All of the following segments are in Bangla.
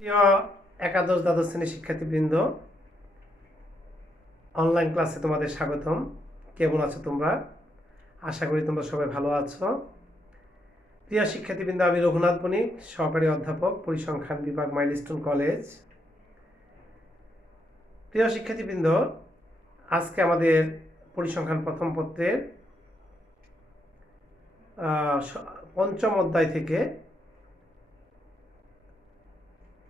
প্রিয় একাদশ দ্বাদশ শ্রেণীর শিক্ষার্থীবৃন্দ, অনলাইন ক্লাসে তোমাদের স্বাগতম। কেমন আছো তোমরা? আশা করি তোমরা সবাই ভালো আছো। প্রিয় শিক্ষার্থীবৃন্দ, আমি রঘুনাথ বণিক, সহকারী অধ্যাপক, পরিসংখ্যান বিভাগ, মাইলস্টোন কলেজ। প্রিয় শিক্ষার্থীবৃন্দ, আজকে আমাদের পরিসংখ্যান প্রথম পত্রের পঞ্চম অধ্যায় থেকে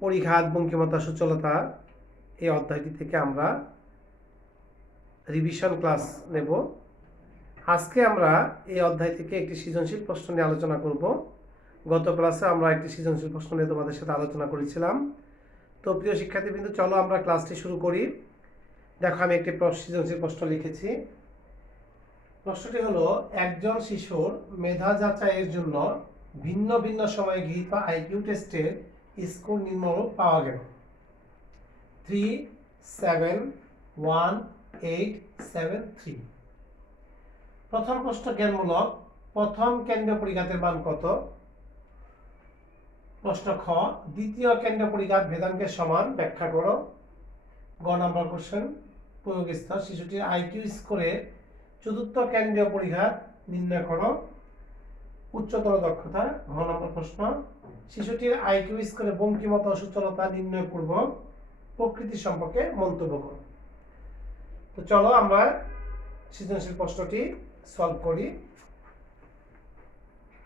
পরিঘাত, বঙ্কিমতা, সূচলতা এই অধ্যায়টি থেকে আমরা রিভিশন ক্লাস নেব। আজকে আমরা এই অধ্যায় থেকে একটি সৃজনশীল প্রশ্ন নিয়ে আলোচনা করব। গত ক্লাসে আমরা একটি সৃজনশীল প্রশ্ন নিয়ে তোমাদের সাথে আলোচনা করেছিলাম। তো প্রিয় শিক্ষার্থীবৃন্দ, চলো আমরা ক্লাসটি শুরু করি। দেখো, আমি একটি সৃজনশীল প্রশ্ন লিখেছি। প্রশ্নটি হলো, একজন শিশুর মেধা যাচাইয়ের জন্য ভিন্ন ভিন্ন সময়ে গৃহীত আইকিউ টেস্টের স্কোর নিম্নরূপ পাওয়া গেল: 3, 7, 1, 8, 7, 3। প্রথম প্রশ্ন জ্ঞানমূলক। প্রথম কেন্দ্রীয় পরিঘাতের মান কত? প্রশ্ন খ, দ্বিতীয় কেন্দ্রীয় পরিঘাত ভেদাঙ্কের সমান ব্যাখ্যা করো। গ নম্বর কোশ্চেন, প্রয়োগ স্তর, শিশুটির আইকিউ স্কোরের চতুর্থ কেন্দ্রীয় পরিঘাত নির্ণয় করো। উচ্চতর দক্ষতা। ঘ নম্বর প্রশ্ন, শিশুটির আইকিউ স্কোরে বঙ্কিমতা ও সূচলতা নির্ণয় পূর্বক প্রকৃতি সম্পর্কে মন্তব্য করো। তো চলো আমরা সৃজনশীল প্রশ্নটি সলভ করি।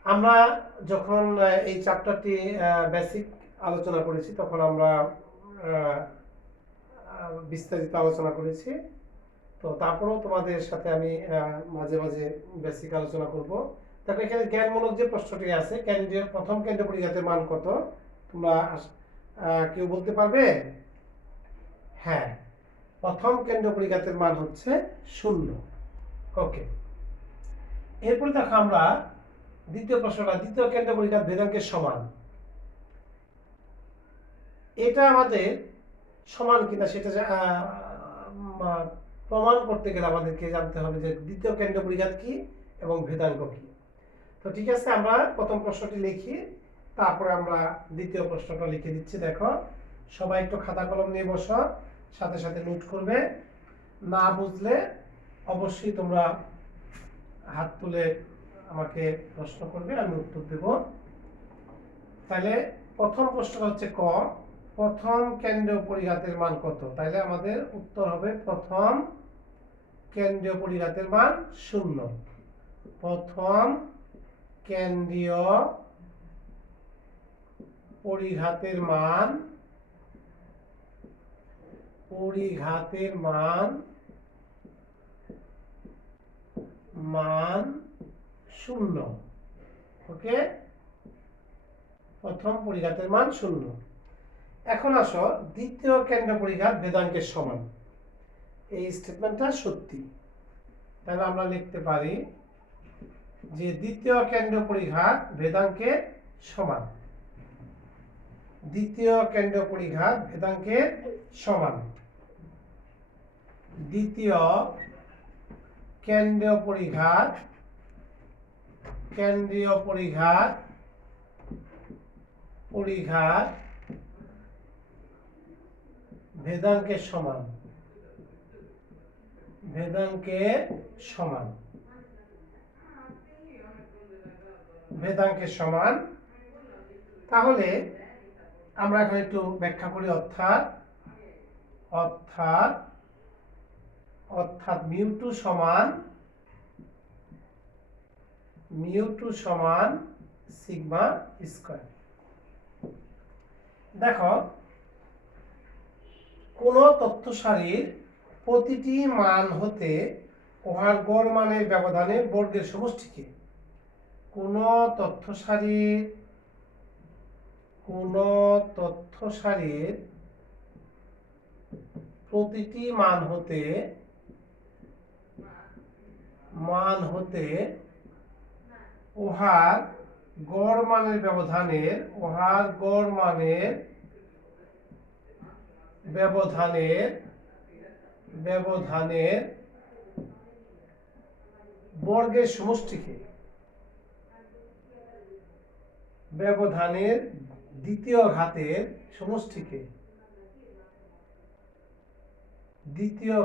আমরা যখন এই চ্যাপ্টারটি বেসিক আলোচনা করেছি তখন আমরা বিস্তারিত আলোচনা করেছি। তো তারপরেও তোমাদের সাথে আমি মাঝে মাঝে বেসিক আলোচনা করব। তারপরে এখানে জ্ঞানমূলক যে প্রশ্নটি আছে, কেন্দ্রীয় প্রথম কেন্দ্রীয় পরিঘাতের মান কত, তোমরা কেউ বলতে পারবে? হ্যাঁ, প্রথম কেন্দ্রীয় পরিঘাতের মান হচ্ছে 0। ওকে, এরপরে দেখো আমরা দ্বিতীয় প্রশ্নটা, দ্বিতীয় কেন্দ্রীয় পরিঘাত ভেদাঙ্কের সমান। এটা আমাদের সমান কিনা সেটা প্রমাণ করতে গেলে আমাদেরকে জানতে হবে যে দ্বিতীয় কেন্দ্রীয় পরিঘাত কি এবং ভেদাঙ্ক কি। তো ঠিক আছে, আমরা প্রথম প্রশ্নটি লিখি, তারপরে আমরা দ্বিতীয় প্রশ্নটা লিখে দিচ্ছি। দেখো, সবাই একটু খাতা কলম নিয়ে বসো, সাথে সাথে নোট করবে। না বুঝলে অবশ্যই তোমরা হাত তুলে আমাকে প্রশ্ন করবে, আমি উত্তর দেব। তাহলে প্রথম প্রশ্ন হচ্ছে ক, প্রথম কেন্দ্রীয় পরিঘাতের মান কত? তাহলে আমাদের উত্তর হবে প্রথম কেন্দ্রীয় পরিঘাতের মান 0। প্রথম কেন্দ্রীয় পরিঘাতের মান 0। ওকে, প্রথম পরিঘাতের মান 0। এখন আসো, দ্বিতীয় কেন্দ্র পরিঘাত ভেদাঙ্কের সমান। এই স্টেটমেন্টটা সত্যি। তাহলে আমরা লিখতে পারি যে দ্বিতীয় কেন্দ্র পরিঘাত ভেদাঙ্কের সমান। দ্বিতীয় কেন্দ্র পরিঘাত ভেদাঙ্কের সমান। দ্বিতীয় কেন্দ্রীয় পরিঘাত ভেদাঙ্কের সমান। তাহলে আমরা এখন একটু ব্যাখ্যা করি। অর্থাৎ মিউ2 সমান সিগমা স্কয়ার। দেখো, কোন তথ্য সারির প্রতিটি মান হতে উহার গড় মানের ব্যবধানে বর্গের সমষ্টিকে। কোন তথ্য সারির প্রতিটি মান হতে উহার গড় মানের ব্যবধানের বর্গের সমষ্টিকে দ্বিতীয় ঘাতের সমষ্টিকে দ্বিতীয়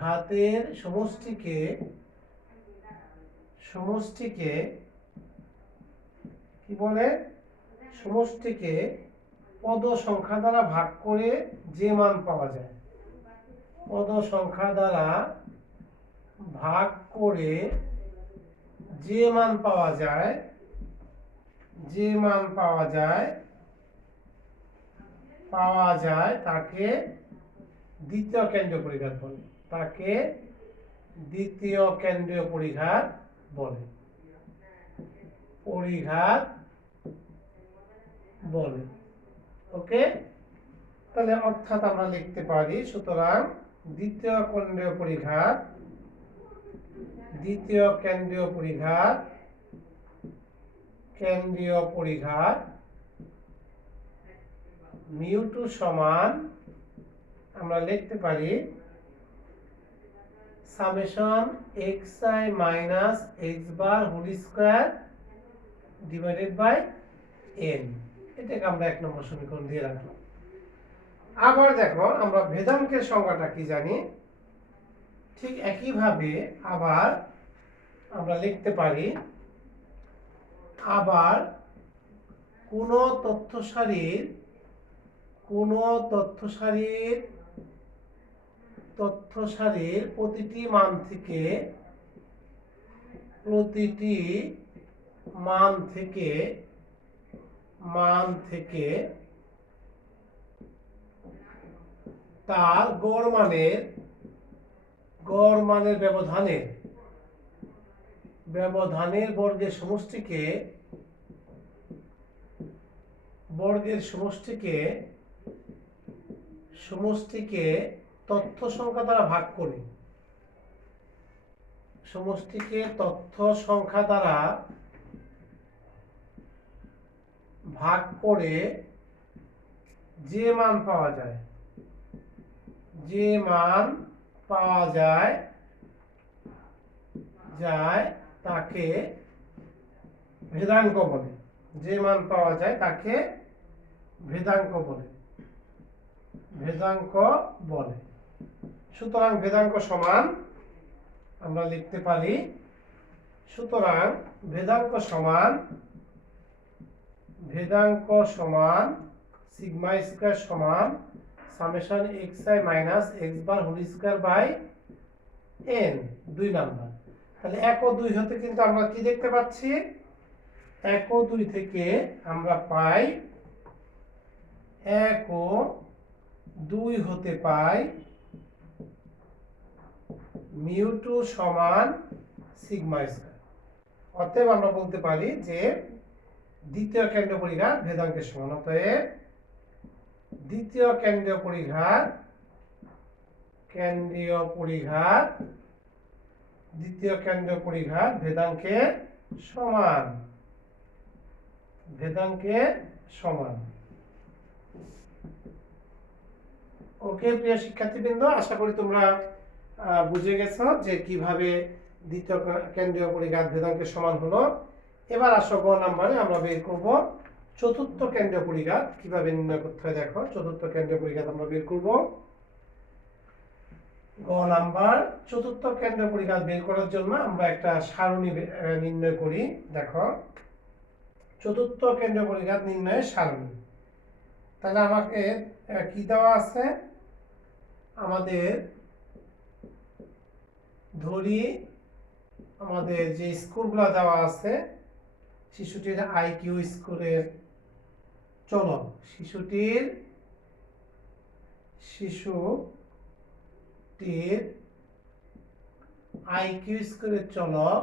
ঘাতের সমষ্টিকে কি বলে? সমষ্টিকে পদ সংখ্যা দ্বারা ভাগ করে যে মান পাওয়া যায়। পদ সংখ্যা দ্বারা ভাগ করে যে মান পাওয়া যায় তাকে দ্বিতীয় কেন্দ্রীয় পরিঘাত বলে। ওকে, তাহলে অর্থাৎ আমরা লিখতে পারি, সুতরাং দ্বিতীয় কেন্দ্রীয় পরিঘাত μ2 সমান আমরা লিখতে পারি summation xi minus x bar whole square divided by n। এটাকে আমরা 1 নম্বর সমীকরণ দিয়ে রাখলাম। আবার দেখো আমরা ভেদাঙ্কের সংজ্ঞাটা কি জানি, ঠিক একইভাবে আবার আমরা লিখতে পারি, আবার কোন তথ্য সারির প্রতিটি মান থেকে তার গড় মানের ব্যবধানের বর্গের সমষ্টিকে তথ্য সংখ্যা দ্বারা ভাগ করে যে মান পাওয়া যায় তাকে ভেদাঙ্ক বলে। সুতরাং ভেদাঙ্ক সমান আমরা লিখতে পারি, সিগমা স্কয়ার সমান summation xi minus x bar whole square by n। 2 number. তাহলে 1 ও 2 হতে কিন্তু আমরা কি দেখতে পাচ্ছি, 1 ও 2 থেকে আমরা পাই 1 ও 2 হতে পাই μ2 সমান সিগমা স্কয়ার। অতএব আমরা বলতে পারি যে দ্বিতীয় কেন্দ্রীয় পরিঘাত ভেদাঙ্কের সমান। অতএব দ্বিতীয় কেন্দ্রীয় পরিঘাত ভেদাঙ্কের সমান। ওকে প্রিয় শিক্ষার্থীবৃন্দ, আশা করি তোমরা বুঝে গেছো যে কিভাবে দ্বিতীয় কেন্দ্রীয় পরিঘাত ভেদাঙ্কের সমান হলো। এবার আসো গ নাম্বারে আমরা বের করব চতুর্থ কেন্দ্রীয় পরিঘাত কিভাবে নির্ণয় করতে হয়। দেখো চতুর্থ কেন্দ্রীয় পরিঘাত আমরা বের করব। গ নাম্বার, চতুর্থ কেন্দ্রীয় পরিঘাত বের করার জন্য আমরা একটা সারণী নির্ণয় করি। দেখো চতুর্থ কেন্দ্রীয় পরিঘাত নির্ণয়ের সারণী। তাহলে আমাকে কি দেওয়া আছে, আমাদের ধরি আমাদের যে স্কোরগুলো দেওয়া আছে, শিশুটির আইকিউ স্কোরের চলক, শিশুটির আইকিউ স্কোরের চলক,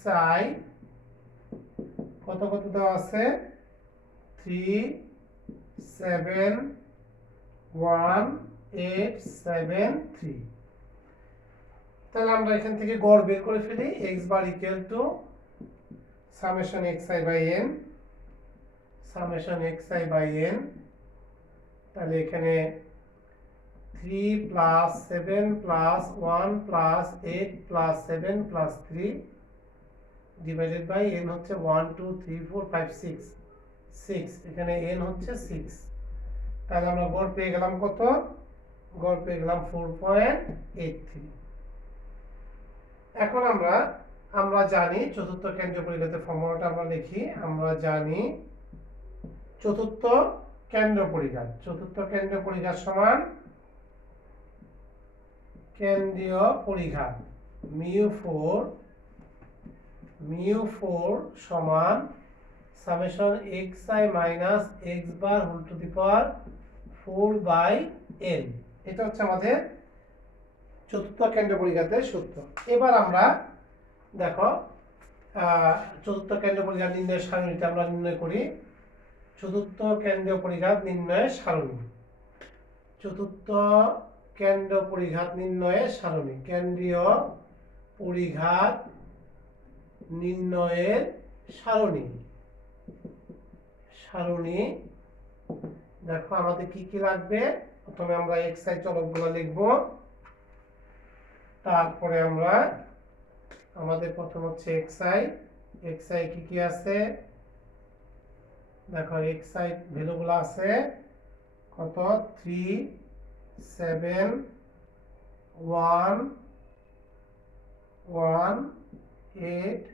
xi কত দেওয়া আছে, 371,873। তাহলে আমরা এখান থেকে গড় বের করে ফেলি। x bar equal to summation xi by n। তাহলে এখানে 3 plus 7 plus 1 plus 8 plus 7 plus 3 divided by n হচ্ছে 1 2 3 4 5 6 6 এখানে n হচ্ছে 6। তাহলে আমরা গড় পেয়ে গেলাম কত? গড় পেয়ে গেলাম 4.83। এখন আমরা জানি চতুর্থ কেন্দ্রীয় পরিঘাতের ফর্মুলাটা আমরা লিখি। আমরা জানি চতুর্থ কেন্দ্র পরিঘাত সমান কেন্দ্রীয় পরিঘাত μ4 সমান summation xi minus x bar whole to the power 4/n। এটা হচ্ছে আমাদের চতুর্থ কেন্দ্র পরিঘাতের সূত্র। এবার আমরা দেখো চতুর্থ কেন্দ্র পরিঘাত নির্ণয়ের সারণীটা আমরা নির্ণয় করি। চতুর্থ কেন্দ্রীয় পরিঘাত নির্ণয়ের সারণী, চতুর্থ কেন্দ্র পরিঘাত নির্ণয়ের সারণী, কেন্দ্রীয় পরিঘাত নির্ণয়ের সারণী। দেখো আমাদের কি কি লাগবে। প্রথমে আমরা xi চলকগুলো লিখব, তারপরে আমাদের প্রথম হচ্ছে xi কি কি আছে দেখো। xi ভ্যালুগুলো আছে কত? 3 7 1 1 8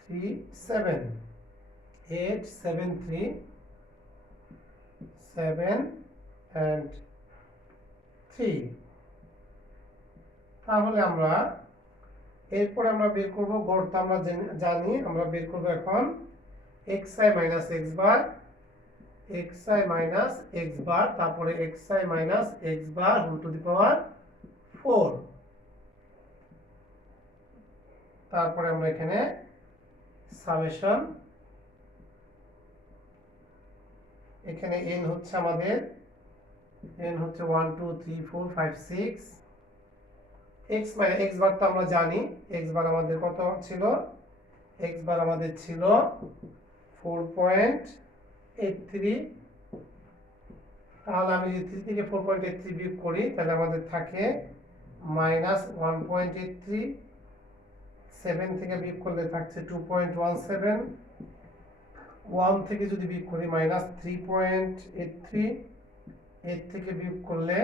3 7 8 7 3 7 and 3। তাহলে এরপরে আমরা বের করব গড়টা। আমরা জানি আমরা বের করব এখন xi মাইনাস x বার তারপরে xi minus x bar whole to the power 4। তারপরে আমরা এখানে সামেশন, এখানে n হচ্ছে আমাদের n হচ্ছে 1 2 3 4 5 6। x বার তো আমরা জানি x বার আমাদের কত ছিল? x বার আমাদের ছিল 4.83। তাহলে আমি যদি 3 থেকে 4.83 বিয়োগ করি তাহলে আমাদের থাকে মাইনাস 1.83। 7 থেকে বিয়োগ করলে থাকছে 2.17। 1 থেকে যদি বিয়োগ করি মাইনাস 3.83। 8 থেকে বিয়োগ করলে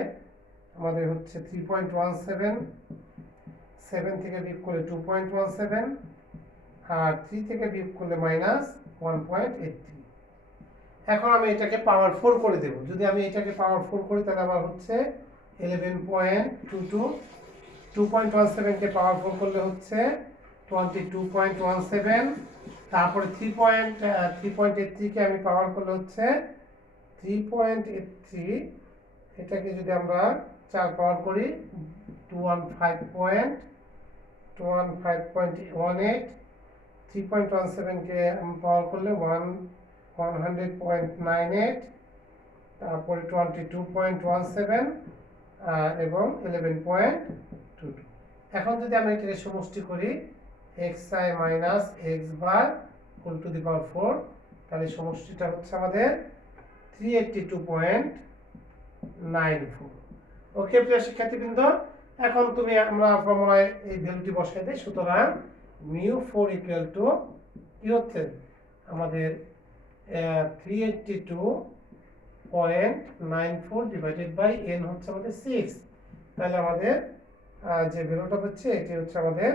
আমাদের হচ্ছে 3.17। 7 থেকে বিয়োগ করলে 2.17 আর 3 থেকে বিয়োগ করলে মাইনাস 1.83। এখন আমি এটাকে পাওয়ার 4 করে দেব। যদি আমি এটাকে পাওয়ার 4 করি তাহলে আমার হচ্ছে 11.22। 2.17 কে পাওয়ার 4 করলে হচ্ছে 22.17। তারপরে 3.83 কে আমি পাওয়ার করলে হচ্ছে 3.83। এটাকে যদি আমরা 4 পাওয়ার করি 215.18। 3.17 কে আমি পাওয়ার করলে 100.98। তারপরে 22.17 এবং 11.22। এখন যদি আমরা এটাকে সমষ্টি করি xi minus x bar whole to the power 4, তাহলে সমষ্টিটা হচ্ছে আমাদের 382.94। ওকে প্রিয় শিক্ষার্থীবৃন্দ, এখন আমরা ফর্মুলায় এই ভ্যালুটি বসাই দেই। সুতরাং μ4 ইকুয়াল টু কি হচ্ছে আমাদের 382.94 ডিভাইডেড বাই n হচ্ছে আমাদের 6। তাহলে আমাদের যে ভ্যালুটা হচ্ছে এটি হচ্ছে আমাদের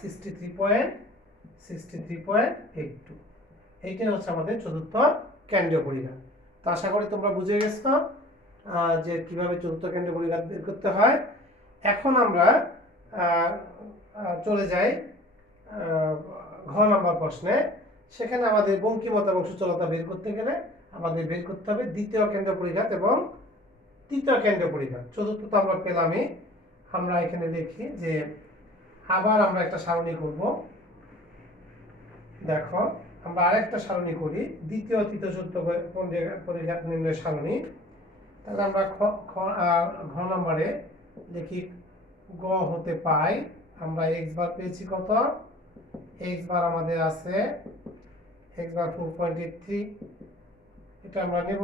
63.82। এইটাই হচ্ছে আমাদের চতুর্থ কেন্দ্রীয় পরিঘাত। তো আশা করি তোমরা বুঝে গেছো যে কিভাবে চতুর্থ কেন্দ্রীয় পরিঘাত বের করতে হয়। এখন আমরা চলে যাই ঘ নম্বর প্রশ্নে। সেখানে আমাদের বঙ্কিমতা এবং সূচলতা বের করতে গেলে আমাদের বের করতে হবে দ্বিতীয় কেন্দ্র পরিঘাত এবং তৃতীয় কেন্দ্র পরিঘাত। চতুর্থ তো আমরা পেলামই। আমরা এখানে লিখি যে আবার আমরা একটা সারণী করব। দেখো আমরা আরেকটা সারণী করি, দ্বিতীয় তৃতীয় চতুর্থ পরিঘাত নির্ণয়ের সারণী। তাহলে আমরা ঘ নম্বরে লিখি গ হতে পাই আমরা x বার পেয়েছি কত? x বার আমাদের আছে x বার 4.83, এটা আমরা নেব।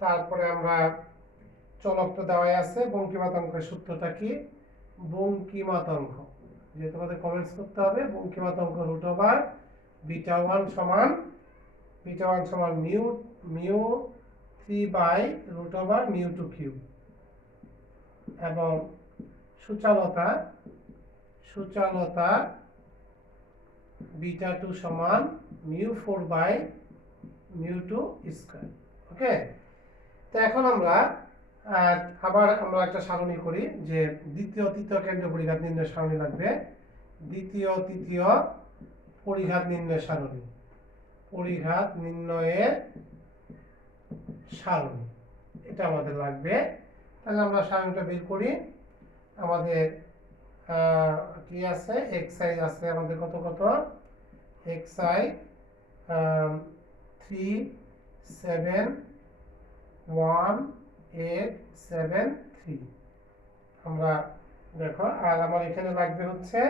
তারপরে আমরা চলক তো দেওয়াই আছে। বঙ্কিমাতঙ্কের সূত্রটা কি? বঙ্কিমাতঙ্ক, যে তোমাদের কমেন্টস করতে হবে। বঙ্কিমাতঙ্ক রুট ওভার বিটা ওয়ান সমান mu 3 by root over mu two cube, এবং সূচালতা বিটা টু সমান mu 4 by mu two square. Okay, তো এখন আমরা আবার আমরা একটা সারণী করি, যে দ্বিতীয় তৃতীয় কেন্দ্র পরিঘাত নির্ণয়ের সারণী লাগবে। দ্বিতীয় তৃতীয় পরিঘাত নির্ণয়ের সারণী, পরিঘাত নির্ণয়ের সারণী এটা আমাদের লাগবে। তাহলে আমরা সারণীটা বের করি। আমাদের কি আছে? xi আছে আমাদের কত xi 3 7 1 8 7 3। আমরা দেখো, আর আমার এখানে লাগবে হচ্ছে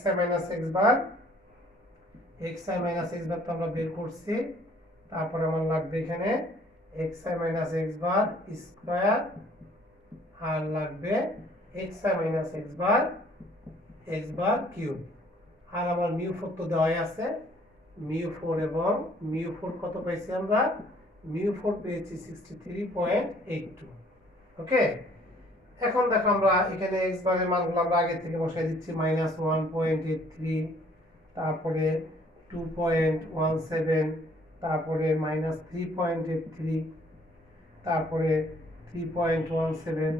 xi minus x bar. xi minus x bar তো আমরা বের করছি। তারপরে আমার লাগবে এখানে xi minus x bar square, আর লাগবে xi minus x bar cube. আর আমার মিউ 4 তো দেওয়াই আছে, মিউ 4, এবং মিউ 4 কত পাইছি আমরা? মিউ 4 পেয়েছি 63.82। ওকে, এখন দেখো আমরা এখানে x বারের মানগুলো আমরা আগে থেকে বসাই দিচ্ছি। -1.83, তারপরে 2.17, তারপরে -3.83, তারপরে 3.17,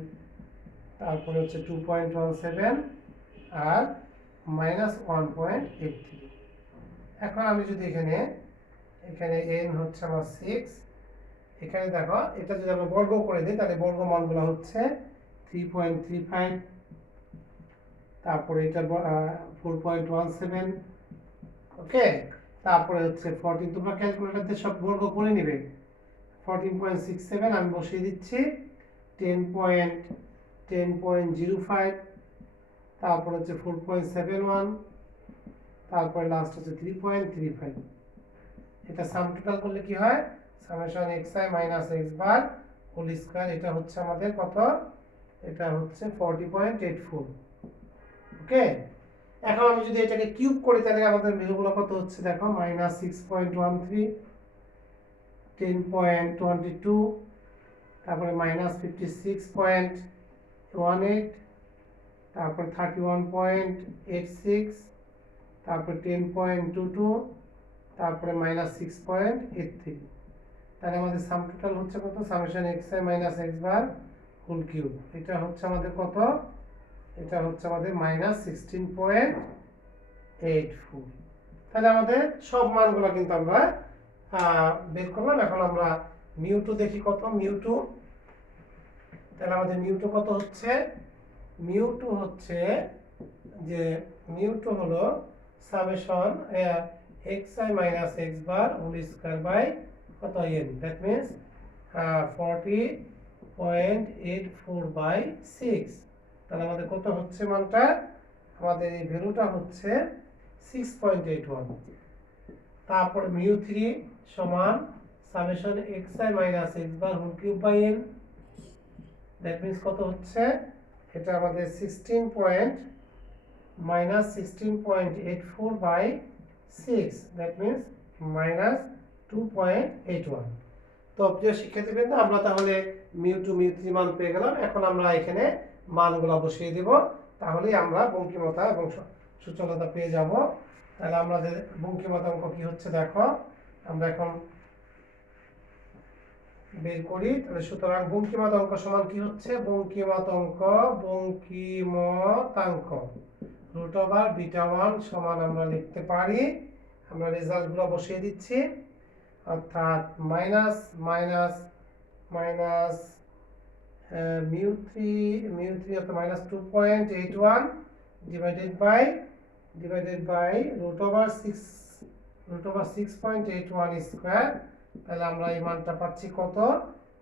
তারপরে হচ্ছে 2.17, আর -1.83। এখন আমি যদি এখানে n হচ্ছে আমার 6, এখানে দেখো এটা যদি আমরা বর্গ করে দিই, তাহলে বর্গ মানগুলো হচ্ছে 3.35, তারপরে এটা 4.17। ওকে, তারপরে হচ্ছে 14, তোমরা ক্যালকুলেটর দিয়ে সব বর্গ করে নেবে। 14.67 আমি বসিয়ে দিচ্ছি। 10.05, তারপর হচ্ছে 4.71, তারপরে লাস্ট হচ্ছে 3.35। এটা সাম টোটাল করলে কি হয়? Summation xi minus x bar whole square. এটা হচ্ছে আমাদের কত? এটা হচ্ছে 40.84। ওকে, এখন আমি যদি এটাকে কিউব করি, তাহলে আমাদের ভ্যালুগুলো কত হচ্ছে দেখো? -6.13, 10.22, তারপরে -56.18, তারপর 31.86, তারপর 10.22, তারপরে -6.83। তাহলে আমাদের সাম টোটাল হচ্ছে কত? Summation xi minus x bar whole cube. এটা হচ্ছে আমাদের কত? এটা হচ্ছে আমাদের -16.84। তাহলে আমাদের সব মানগুলো কিন্তু আমরা বের করলাম। এখন আমরা মিউ টু দেখি কত। মিউ টু, তাহলে আমাদের মিউ টু কত হচ্ছে? মিউ টু হচ্ছে যে মিউ টু হলো summation xi minus x bar whole square by কত n, দ্যাট মিন্স 40.84 বাই 6। তাহলে আমাদের কত হচ্ছে মানটা? আমাদের এই ভ্যালুটা হচ্ছে 6.81। তারপরে মিউ 3 সমান summation xi minus x bar whole cube by n, that means কত হচ্ছে? এটা আমাদের -16.84 বাই 6, দ্যাট মিন্স -2.81। তো প্রিয় শিক্ষার্থীবৃন্দ, আমরা তাহলে মিউ টু মিউ 3 মান পেয়ে গেলাম। এখন আমরা এখানে মানগুলো বসিয়ে দেব, তাহলেই আমরা বঙ্কিমতা এবং সূচলতা পেয়ে যাব। তাহলে আমাদের বঙ্কিমতাঙ্ক কি হচ্ছে দেখো, আমরা এখন বের করি। তাহলে সুতরাং বঙ্কিমতাঙ্ক সমান কি হচ্ছে? বঙ্কিমতাঙ্ক রুট ওভার বিটা 1 সমান আমরা লিখতে পারি, আমরা রেজাল্টগুলো বসিয়ে দিচ্ছি, অর্থাৎ মাইনাস মিউ 3 অর্থাৎ -2.81 divided by root over 6.81 square. তাহলে আমরা এই মানটা পাচ্ছি কত?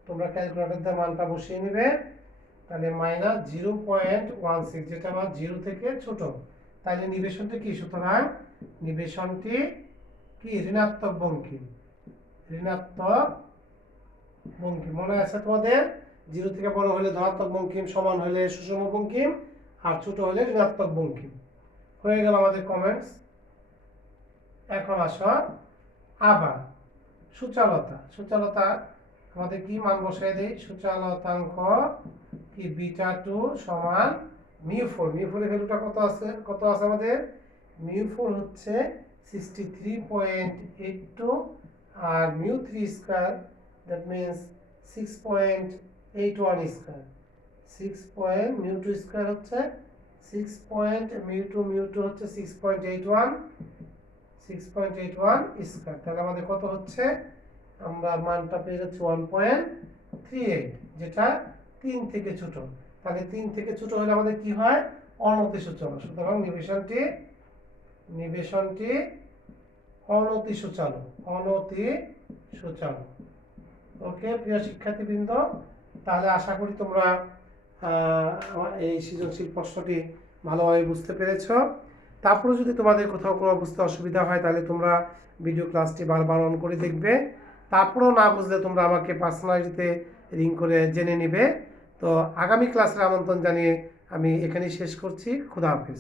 তোমরা ক্যালকুলেটর দিয়ে মানটা বসিয়ে নেবে। তাহলে -0.16, যেটা আমার 0 থেকে ছোট। তাহলে নিবেশনটি কি? সুতরাং নিবেশনটি কি? ঋণাত্মক বঙ্কিম। মনে আছে তোমাদের জিরো থেকে বড় হলে ধনাত্মক বঙ্কিম, সমান হলে সুষম বঙ্কিম, আর ছোট হলে ঋণাত্মক বঙ্কিম। হয়ে গেল আমাদের কমেন্টস। এখন আসো আবার সূচালতা। সূচালতা আমাদের কি মান বসাই দেই? সূচালতাঙ্ক কি বিটা 2 সমান মিউ 4। মিউ 4 এর ভ্যালুটা কত আছে আমাদের? মিউ 4 হচ্ছে 63.82 আর mu 3 square that means 6.81 square. 6 mu 2 square হচ্ছে মিউ 2 হচ্ছে 6.81 স্কয়ার। তাহলে আমাদের কত হচ্ছে? আমরা মানটা পেয়ে যাচ্ছি 1.38, যেটা 3 থেকে ছোট। তাহলে 3 থেকে ছোট হলে আমাদের কি হয়? অনতি সূচালো। সুতরাং নিবেশনটি অনতি সূচালো। ওকে প্রিয় শিক্ষার্থীবৃন্দ, তাহলে আশা করি তোমরা এই সৃজনশীল প্রশ্নটি ভালোভাবে বুঝতে পেরেছ। তারপরে যদি তোমাদের কোথাও কোনো বুঝতে অসুবিধা হয় তাহলে তোমরা ভিডিও ক্লাসটি বারবার অন করে দেখবে। তারপরেও না বুঝলে তোমরা আমাকে পার্সোনালিতে রিং করে জেনে নিবে। তো আগামী ক্লাসের আমন্ত্রণ জানিয়ে আমি এখানেই শেষ করছি। খোদা হাফেজ।